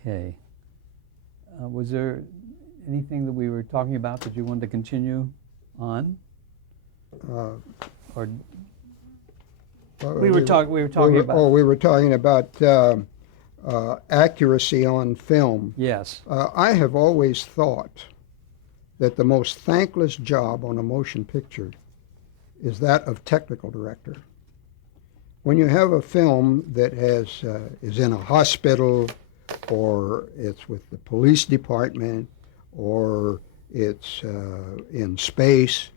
Okay. Was there anything that we were talking about that you wanted to continue on? Uh, Or well, we were talking about. Oh, we were talking about accuracy on film. Yes. I have always thought that the most thankless job on a motion picture is that of technical director. When you have a film that is in a hospital, or it's with the police department, or it's in space,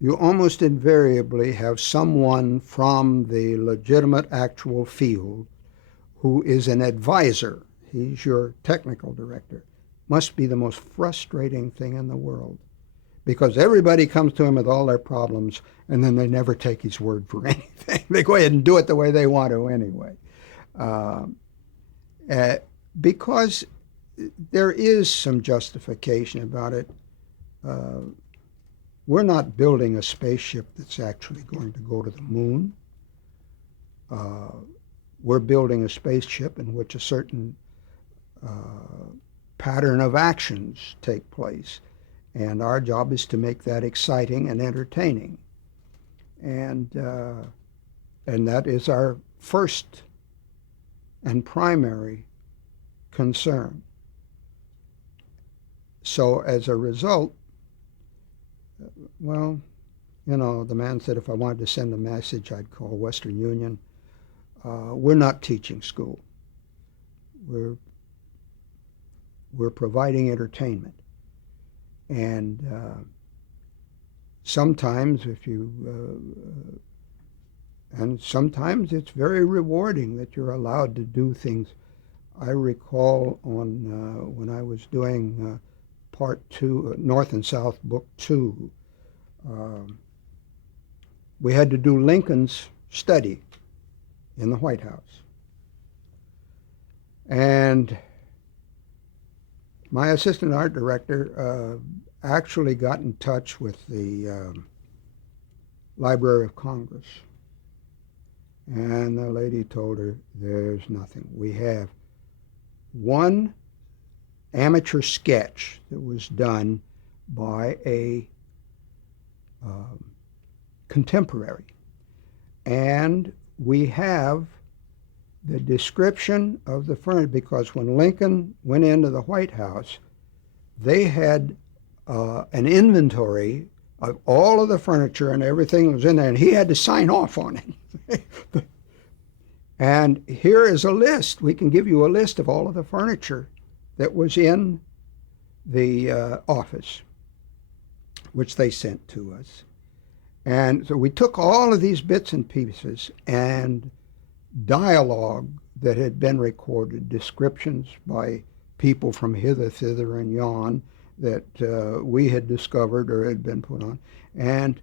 you almost invariably have someone from the legitimate actual field who is an advisor. He's your technical director. Must be the most frustrating thing in the world, because everybody comes to him with all their problems, and then they never take his word for anything. They go ahead and do it the way they want to anyway. Uh, because there is some justification about it. We're not building a spaceship that's actually going to go to the moon. We're building a spaceship in which a certain pattern of actions take place. And our job is to make that exciting and entertaining. And that is our first and primary concern. So as a result, well, you know, the man said if I wanted to send a message, I'd call Western Union. We're not teaching school. We're providing entertainment. And sometimes sometimes it's very rewarding that you're allowed to do things. I recall when I was doing Part 2, North and South Book 2, we had to do Lincoln's study in the White House. And my assistant art director actually got in touch with the Library of Congress. And the lady told her, there's nothing. We have one amateur sketch that was done by a contemporary. And we have the description of the furniture, because when Lincoln went into the White House, they had an inventory of all of the furniture and everything that was in there, and he had to sign off on it. And here is a list. We can give you a list of all of the furniture that was in the office, which they sent to us. And so we took all of these bits and pieces and dialogue that had been recorded, descriptions by people from hither, thither, and yon that we had discovered or had been put on. And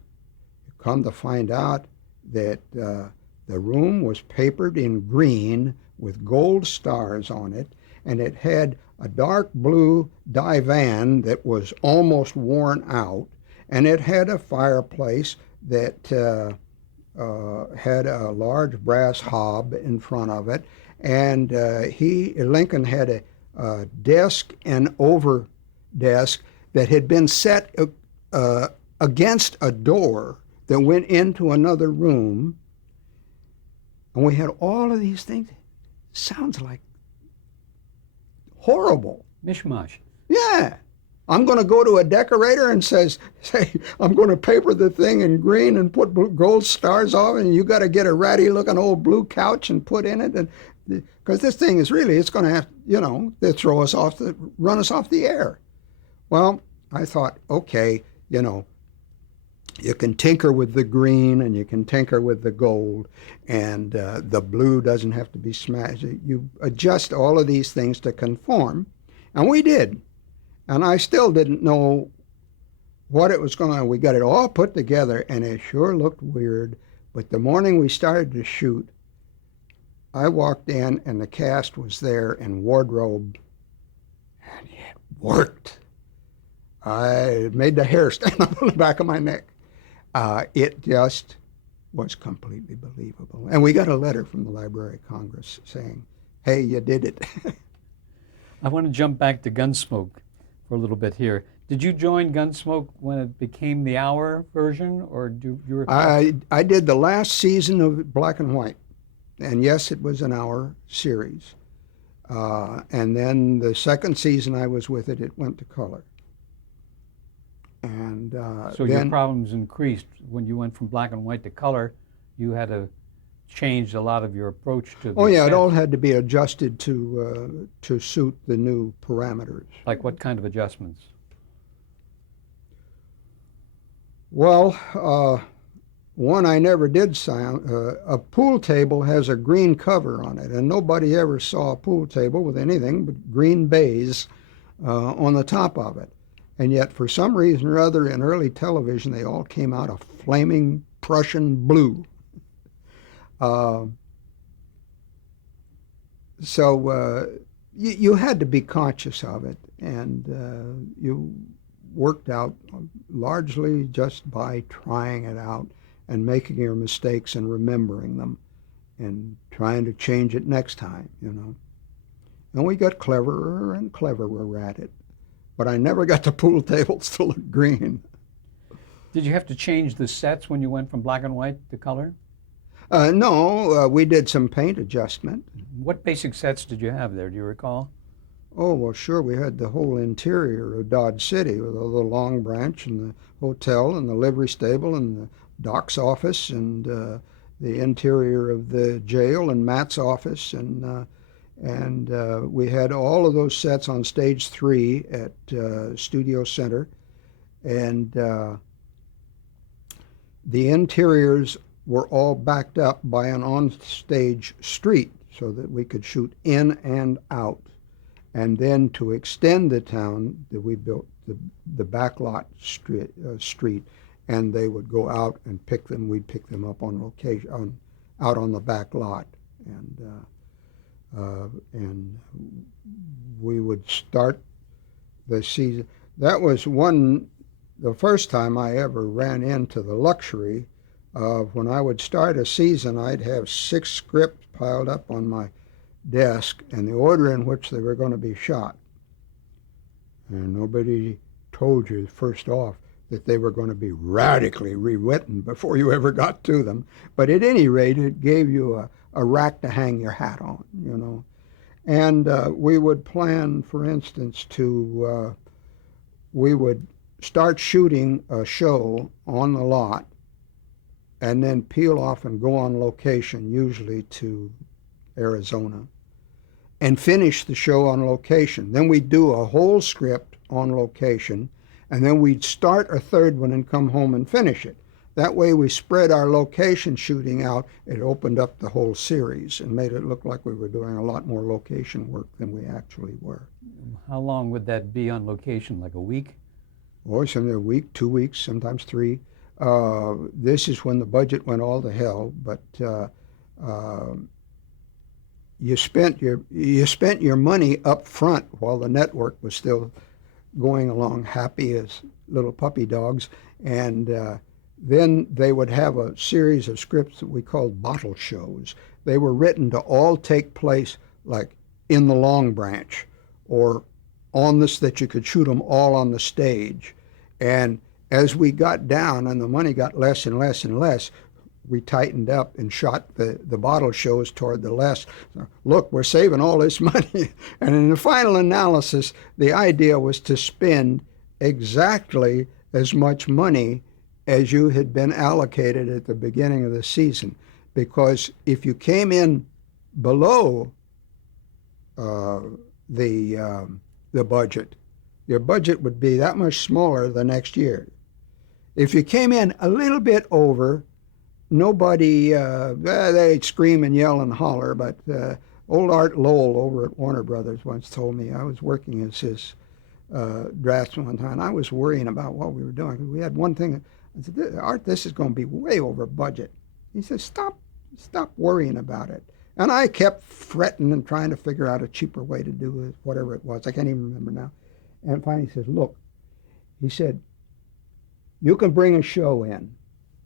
come to find out that the room was papered in green with gold stars on it, and it had a dark blue divan that was almost worn out, and it had a fireplace that had a large brass hob in front of it, and Lincoln had a desk and over desk that had been set against a door that went into another room, and we had all of these things. Sounds like horrible. Mishmash. Yeah. I'm going to go to a decorator and say, I'm going to paper the thing in green and put gold stars on it, and you got to get a ratty-looking old blue couch and put in it, and because this thing is really, it's going to have, they run us off the air. Well, I thought, okay, you can tinker with the green and you can tinker with the gold, and the blue doesn't have to be smashed. You adjust all of these things to conform, and we did. And I still didn't know what it was going on. We got it all put together, and it sure looked weird. But the morning we started to shoot, I walked in, and the cast was there in wardrobe, and it worked. I made the hair stand up on the back of my neck. It just was completely believable. And we got a letter from the Library of Congress saying, hey, you did it. I want to jump back to Gunsmoke for a little bit here. Did you join Gunsmoke when it became the hour version, or do you recall? I did the last season of Black and White, and yes, it was an hour series. And then the second season I was with it, it went to color. And So your then, problems increased when you went from black and white to color. You had to change a lot of your approach to oh the yeah, it all sets. had to be adjusted to suit the new parameters. Like what kind of adjustments? Well, one I never did sound. A pool table has a green cover on it, and nobody ever saw a pool table with anything but green baize on the top of it. And yet, for some reason or other, in early television, they all came out a flaming Prussian blue. Uh, so you had to be conscious of it, and you worked out largely just by trying it out and making your mistakes and remembering them and trying to change it next time, you know. And we got cleverer and cleverer at it. But I never got the pool tables to look green. Did you have to change the sets when you went from black and white to color? No, we did some paint adjustment. What basic sets did you have there? Do you recall? Oh, well, sure, we had the whole interior of Dodge City with all the Long Branch and the hotel and the livery stable and the doc's office and the interior of the jail and Matt's office. And we had all of those sets on stage 3 at Studio Center. And the interiors were all backed up by an onstage street so that we could shoot in and out. And then to extend the town, that we built the backlot street, and they would go out and pick them. We'd pick them up on location, out on the back lot, and we would start the season. That was the first time I ever ran into the luxury of when I would start a season, I'd have 6 scripts piled up on my desk and the order in which they were going to be shot. And nobody told you first off that they were going to be radically rewritten before you ever got to them. But at any rate, it gave you a rack to hang your hat on, you know. And we would plan, for instance, we would start shooting a show on the lot and then peel off and go on location, usually to Arizona, and finish the show on location. Then we'd do a whole script on location, and then we'd start a third one and come home and finish it. That way we spread our location shooting out. It opened up the whole series and made it look like we were doing a lot more location work than we actually were. How long would that be on location? Like a week? Or something a week, 2 weeks, sometimes 3. This is when the budget went all to hell, but you spent your money up front while the network was still going along happy as little puppy dogs, and then they would have a series of scripts that we called bottle shows. They were written to all take place like in the Long Branch or on this, that you could shoot them all on the stage. And as we got down and the money got less and less and less, we tightened up and shot the bottle shows toward the less. Look, we're saving all this money. And in the final analysis, the idea was to spend exactly as much money as you had been allocated at the beginning of the season. Because if you came in below the budget, your budget would be that much smaller the next year. If you came in a little bit over, nobody, they'd scream and yell and holler, but old Art Lowell over at Warner Brothers once told me, I was working as his draftsman one time, and I was worrying about what we were doing. We had one thing, I said, Art, this is going to be way over budget. He said, stop worrying about it. And I kept fretting and trying to figure out a cheaper way to do it, whatever it was. I can't even remember now. And finally he says, look, he said, you can bring a show in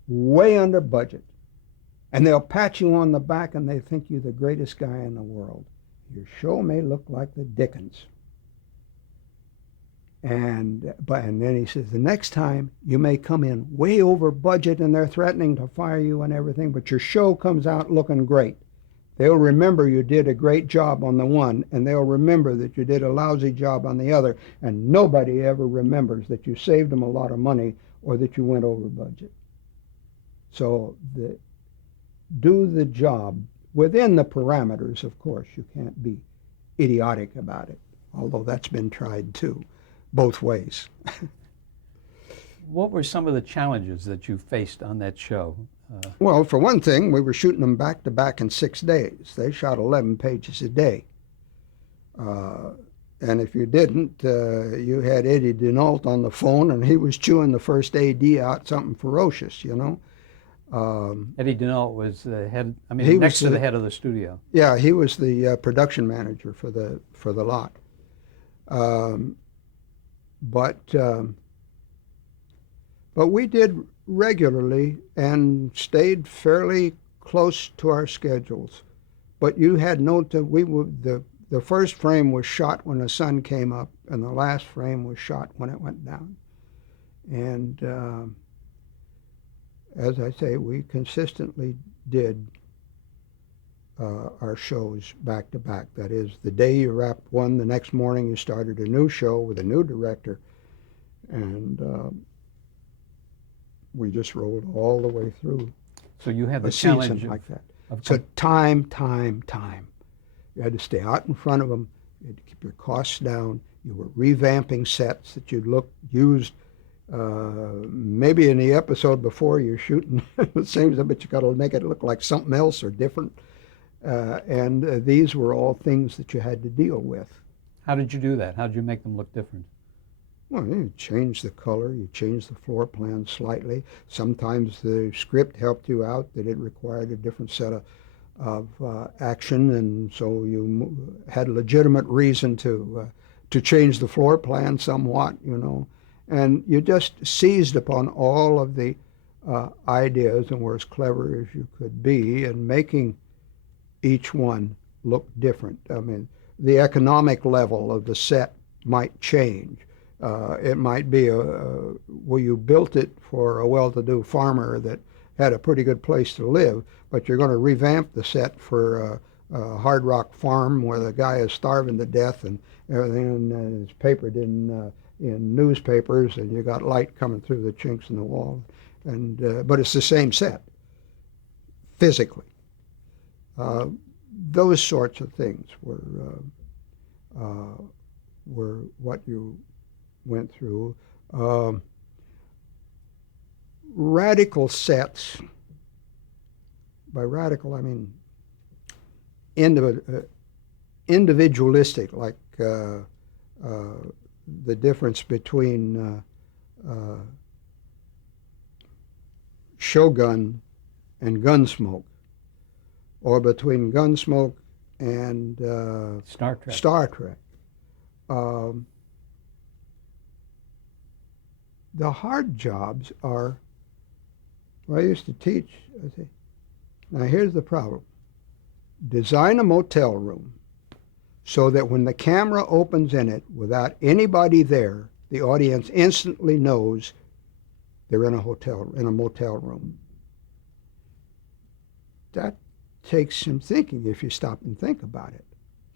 way under budget, and they'll pat you on the back and they think you're the greatest guy in the world. Your show may look like the Dickens, And then he says, the next time you may come in way over budget and they're threatening to fire you and everything, but your show comes out looking great. They'll remember you did a great job on the one, and they'll remember that you did a lousy job on the other, and nobody ever remembers that you saved them a lot of money or that you went over budget. So do the job within the parameters, of course. You can't be idiotic about it, although that's been tried too, both ways. What were some of the challenges that you faced on that show? Well, for one thing, we were shooting them back to back in 6 days. They shot 11 pages a day. And if you didn't, you had Eddie Denault on the phone, and he was chewing the first AD out something ferocious, you know. Eddie Denault was the head, He next was to the head of the studio. Yeah, he was the production manager for the lot. But we did regularly and stayed fairly close to our schedules. But you had the first frame was shot when the sun came up, and the last frame was shot when it went down. And as I say, we consistently did our shows back to back. That is, the day you wrapped one, the next morning you started a new show with a new director, and we just rolled all the way through. So you had the a challenge season like that. So time. You had to stay out in front of them. You had to keep your costs down. You were revamping sets that you'd used maybe in the episode before you're shooting the same, but you got to make it look like something else or different. And these were all things that you had to deal with. How did you do that? How did you make them look different? Well, you change the color, you change the floor plan slightly. Sometimes the script helped you out that it required a different set of action, and so you had legitimate reason to change the floor plan somewhat, you know. And you just seized upon all of the ideas and were as clever as you could be in making each one look different. I mean, the economic level of the set might change. It might be well, you built it for a well-to-do farmer that had a pretty good place to live, but you're going to revamp the set for a hard rock farm where the guy is starving to death and everything, and it's papered in newspapers, and you got light coming through the chinks in the wall, and but it's the same set physically. Those sorts of things were what you went through. Radical sets, by radical I mean individualistic, like the difference between Shogun and Gunsmoke, or between Gunsmoke and Star Trek. Star Trek. The hard jobs are, well, I used to teach, I say, now here's the problem. Design a motel room so that when the camera opens in it without anybody there, the audience instantly knows they're in a motel room. That takes some thinking if you stop and think about it.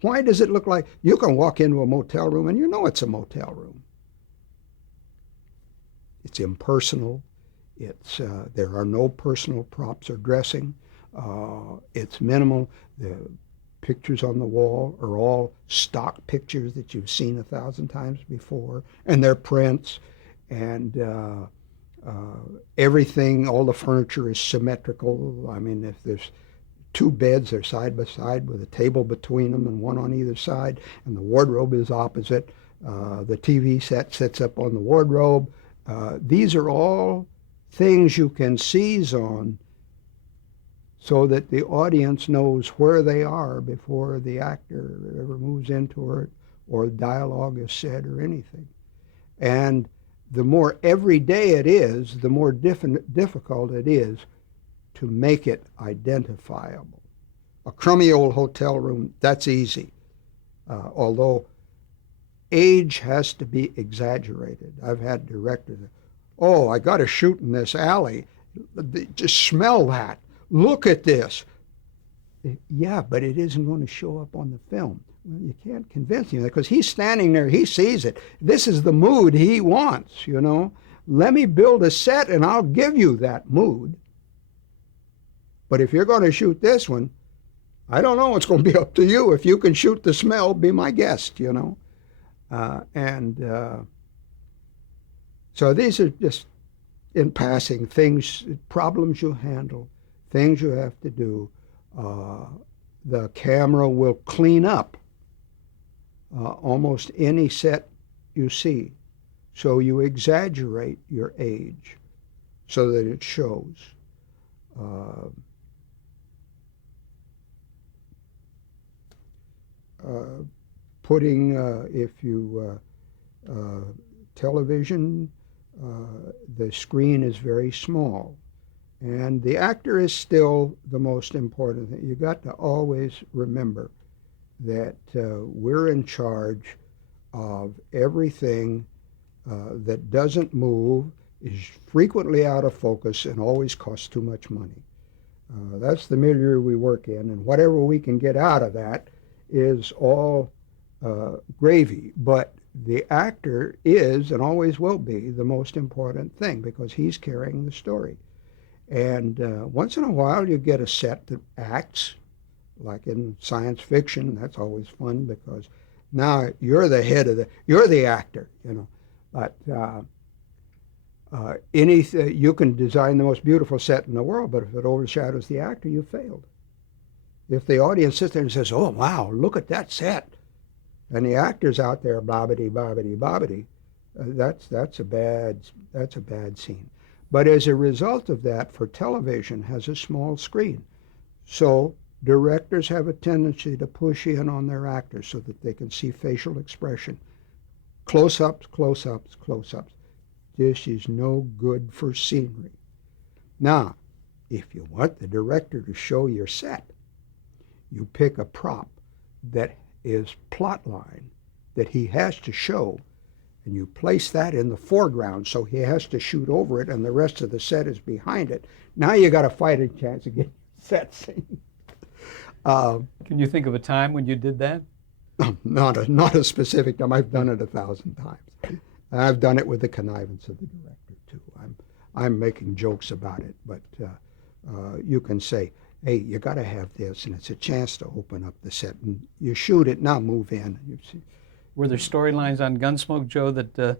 Why does it look like you can walk into a motel room and you know it's a motel room? It's impersonal. There are no personal props or dressing. It's minimal. The pictures on the wall are all stock pictures that you've seen 1,000 times before, and they're prints, and everything, all the furniture is symmetrical. I mean, if there's 2 beds, they're side by side with a table between them and one on either side, and the wardrobe is opposite. The TV set sits up on the wardrobe. These are all things you can seize on so that the audience knows where they are before the actor ever moves into it or dialogue is said or anything. And the more everyday it is, the more difficult it is to make it identifiable. A crummy old hotel room, that's easy. Although age has to be exaggerated. I've had directors, oh, I got to shoot in this alley. Just smell that. Look at this. Yeah, but it isn't going to show up on the film. Well, you can't convince him because he's standing there. He sees it. This is the mood he wants, you know. Let me build a set and I'll give you that mood. But if you're going to shoot this one, I don't know. It's going to be up to you. If you can shoot the smell, be my guest, you know. So these are just, in passing, things, problems you handle, things you have to do. The camera will clean up almost any set you see. So you exaggerate your age so that it shows. Putting, if you, television, the screen is very small. And the actor is still the most important thing. You got to always remember that we're in charge of everything that doesn't move, is frequently out of focus, and always costs too much money. That's the milieu we work in, and whatever we can get out of that is all gravy. But the actor is, and always will be, the most important thing because he's carrying the story. And once in a while you get a set that acts, like in science fiction. That's always fun because now you're the head of you're the actor, you know. But anything, you can design the most beautiful set in the world, but if it overshadows the actor, you failed. If the audience sits there and says, oh, wow, look at that set, and the actor's out there, bobbity, bobbity, bobbity, that's a bad scene. But as a result of that, for television has a small screen. So directors have a tendency to push in on their actors so that they can see facial expression. Close-ups, close-ups, close-ups. This is no good for scenery. Now, if you want the director to show your set, you pick a prop that is plot line that he has to show, and you place that in the foreground so he has to shoot over it and the rest of the set is behind it. Now you got a fighting chance of getting set scene. Can you think of a time when you did that? Not a specific time. I've done it 1,000 times. I've done it with the connivance of the director too. I'm making jokes about it, but you can say, hey, you got to have this, and it's a chance to open up the set. And you shoot it, now move in. You see. Were there storylines on Gunsmoke, Joe, that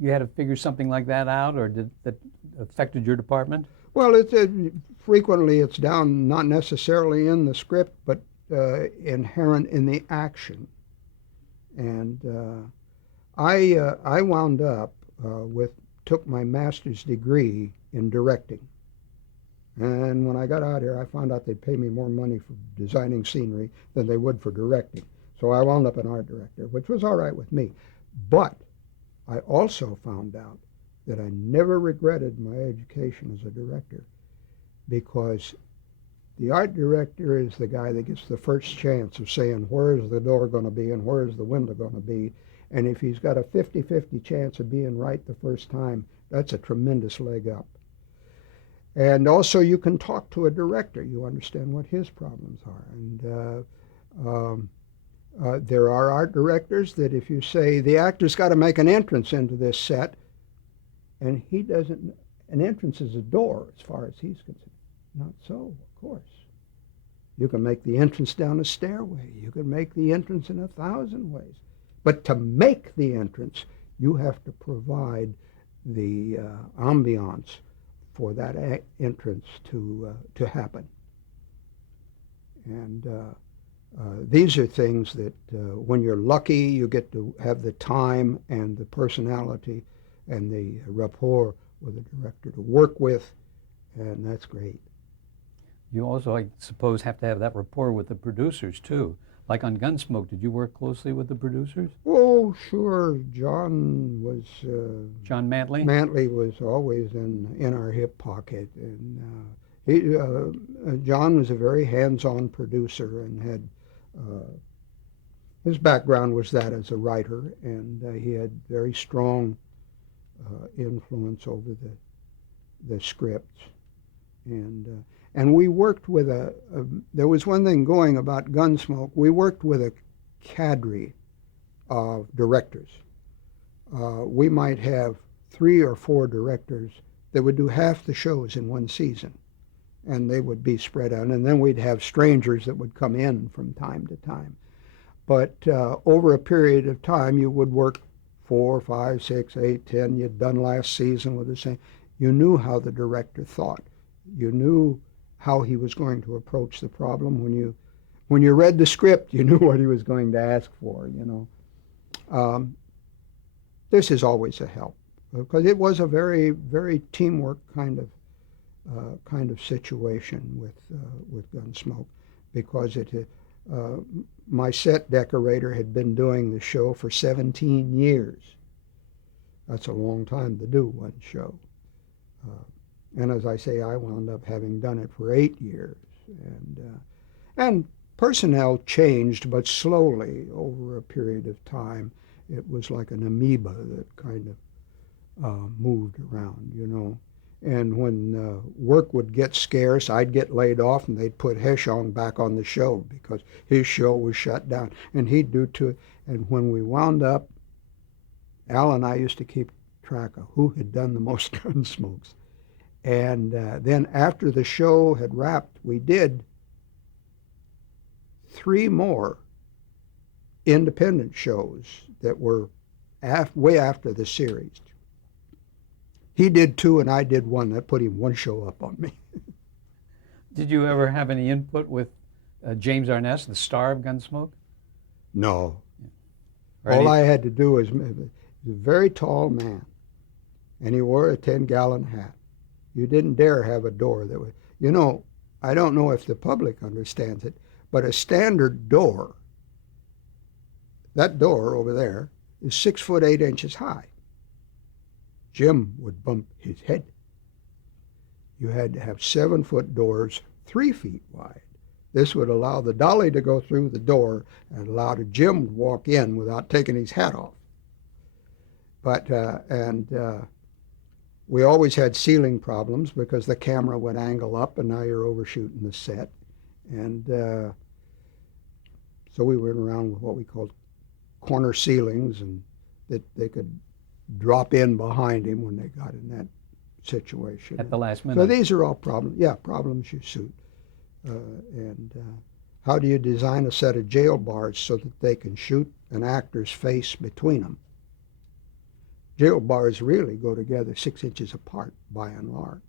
you had to figure something like that out, or that affected your department? Well, frequently it's down, not necessarily in the script, but inherent in the action. And I wound up took my master's degree in directing. And when I got out here, I found out they'd pay me more money for designing scenery than they would for directing. So I wound up an art director, which was all right with me. But I also found out that I never regretted my education as a director, because the art director is the guy that gets the first chance of saying, where's the door going to be and where's the window going to be? And if he's got a 50-50 chance of being right the first time, that's a tremendous leg up. And also you can talk to a director. You understand what his problems are. And there are art directors that if you say, the actor's got to make an entrance into this set, and he doesn't, an entrance is a door as far as he's concerned. Not so, of course. You can make the entrance down a stairway. You can make the entrance in 1,000 ways. But to make the entrance, you have to provide the ambiance for that entrance to happen. And these are things that when you're lucky, you get to have the time and the personality and the rapport with a director to work with, and that's great. You also, I suppose, have to have that rapport with the producers, too. Like on Gunsmoke, did you work closely with the producers? Oh, sure. John Mantley? Mantley was always in our hip pocket. And John was a very hands-on producer and had His background was that as a writer, and he had very strong influence over the scripts. And we worked with there was one thing going about Gunsmoke. We worked with a cadre of directors. We might have 3 or 4 directors that would do half the shows in one season, and they would be spread out. And then we'd have strangers that would come in from time to time. But over a period of time, you would work 4, 5, 6, 8, 10. You'd done last season with the same. You knew how the director thought. You knew how he was going to approach the problem. When you read the script, you knew what he was going to ask for. This is always a help because it was a very, very teamwork kind of situation with Gunsmoke, because my set decorator had been doing the show for 17 years. That's a long time to do one show. And as I say, I wound up having done it for 8 years. And personnel changed, but slowly over a period of time. It was like an amoeba that kind of moved around. And when work would get scarce, I'd get laid off, and they'd put Heshong back on the show because his show was shut down, and he'd do too. And when we wound up, Al and I used to keep track of who had done the most Gunsmokes. And then after the show had wrapped, we did 3 more independent shows that were way after the series. He did 2 and I did 1. That put him 1 show up on me. Did you ever have any input with James Arness, the star of Gunsmoke? No. Or All I had to do was, he was a very tall man, and he wore a 10-gallon hat. You didn't dare have a door that would, I don't know if the public understands it, but a standard door, that door over there, is 6 foot 8 inches high. Jim would bump his head. You had to have 7-foot doors, 3 feet wide. This would allow the dolly to go through the door and allow Jim to walk in without taking his hat off. But, we always had ceiling problems because the camera would angle up, and now you're overshooting the set. And so we went around with what we called corner ceilings, and that they could drop in behind him when they got in that situation. At the last minute. So these are all problems. Yeah, problems you suit. How do you design a set of jail bars so that they can shoot an actor's face between them? Jail bars really go together 6 inches apart by and large.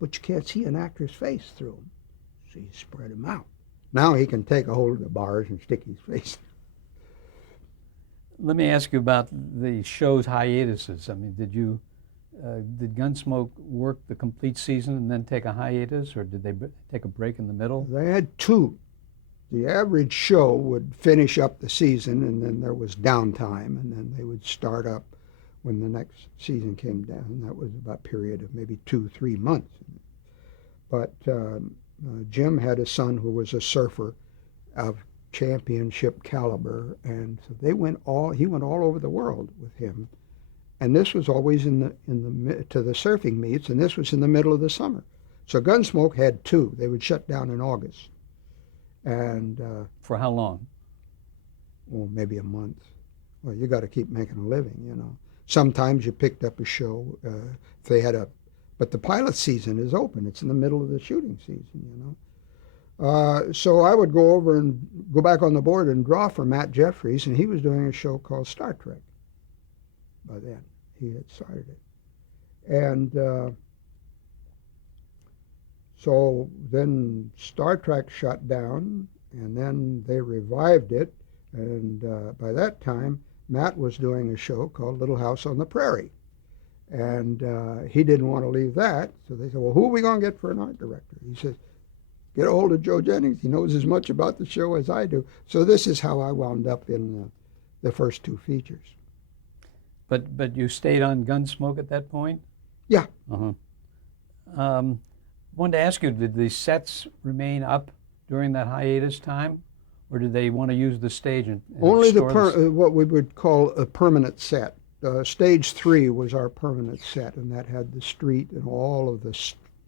But you can't see an actor's face through them. So you spread them out. Now he can take a hold of the bars and stick his face. Let me ask you about the show's hiatuses. I mean, did Gunsmoke work the complete season and then take a hiatus, or did they take a break in the middle? They had 2. The average show would finish up the season, and then there was downtime, and then they would start up when the next season came down. That was about a period of maybe 2-3 months. But Jim had a son who was a surfer of championship caliber, and so he went all over the world with him. And this was always to the surfing meets, and this was in the middle of the summer. So Gunsmoke had 2. They would shut down in August. And for how long? Well, maybe a month. Well, you got to keep making a living, Sometimes you picked up a show if they had but the pilot season is open. It's in the middle of the shooting season, So I would go over and go back on the board and draw for Matt Jeffries, and he was doing a show called Star Trek. By then, he had started it. And so then Star Trek shut down, and then they revived it, and by that time, Matt was doing a show called Little House on the Prairie. And he didn't want to leave that, so they said, well, who are we going to get for an art director? He says, get a hold of Joe Jennings. He knows as much about the show as I do. So this is how I wound up in the first 2 features. But you stayed on Gunsmoke at that point? Yeah. Wanted to ask you, did the sets remain up during that hiatus time? Or did they want to use the stage and Only store what we would call a permanent set. Stage 3 was our permanent set, and that had the street and all of the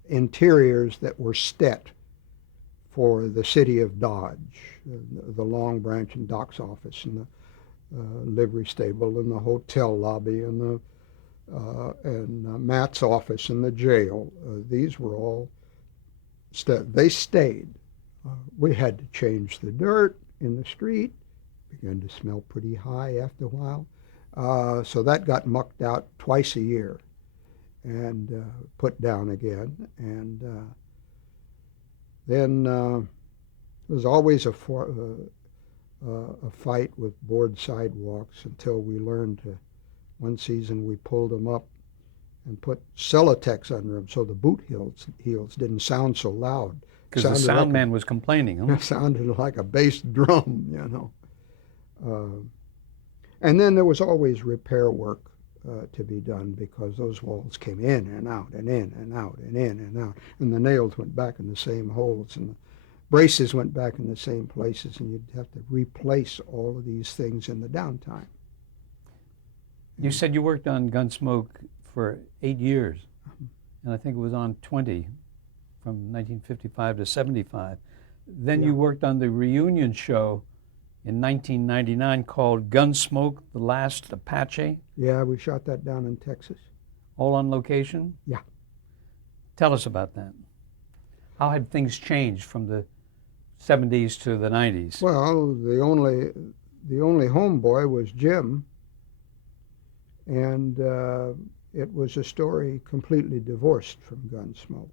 interiors that were set for the city of Dodge, the Long Branch and Docks office, and the livery stable, and the hotel lobby, and Matt's office, and the jail. These were all they stayed. We had to change the dirt in the street. Began to smell pretty high after a while. So that got mucked out twice a year and put down again. And then there was always a fight with board sidewalks until we learned to. One season we pulled them up and put Celotex under them so the boot heels didn't sound so loud. Because the sound man was complaining. Huh? It sounded like a bass drum, you know. And then there was always repair work to be done because those walls came in and out and in and out and in and out. And the nails went back in the same holes and the braces went back in the same places, and you'd have to replace all of these things in the downtime. You said you worked on Gunsmoke for 8 years, and I think it was on 20 from 1955 to 75. Then you worked on the reunion show in 1999 called Gunsmoke, The Last Apache. Yeah, we shot that down in Texas. All on location? Yeah. Tell us about that. How had things changed from the 70s to the 90s? Well, the only homeboy was Jim, and it was a story completely divorced from Gunsmoke.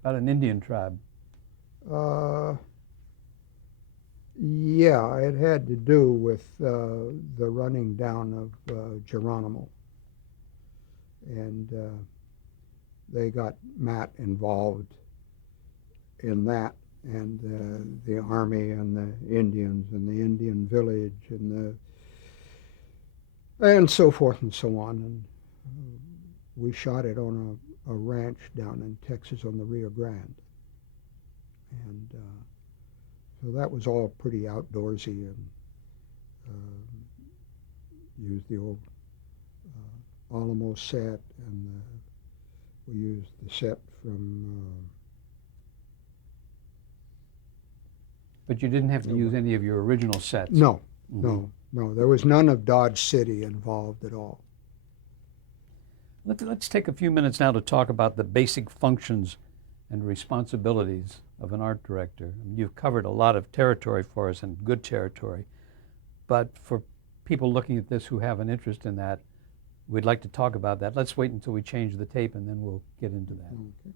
About an Indian tribe. Yeah, it had to do with the running down of Geronimo. And they got Matt involved in that, and the Army and the Indians and the Indian village and so forth and so on. And we shot it on a ranch down in Texas on the Rio Grande. And so that was all pretty outdoorsy, and used the old Alamo set, and we used the set from... But you didn't have to use any of your original sets? No, no. There was none of Dodge City involved at all. Let's take a few minutes now to talk about the basic functions and responsibilities of an art director. I mean, you've covered a lot of territory for us, and good territory, but for people looking at this who have an interest in that, we'd like to talk about that. Let's wait until we change the tape and then we'll get into that. Okay.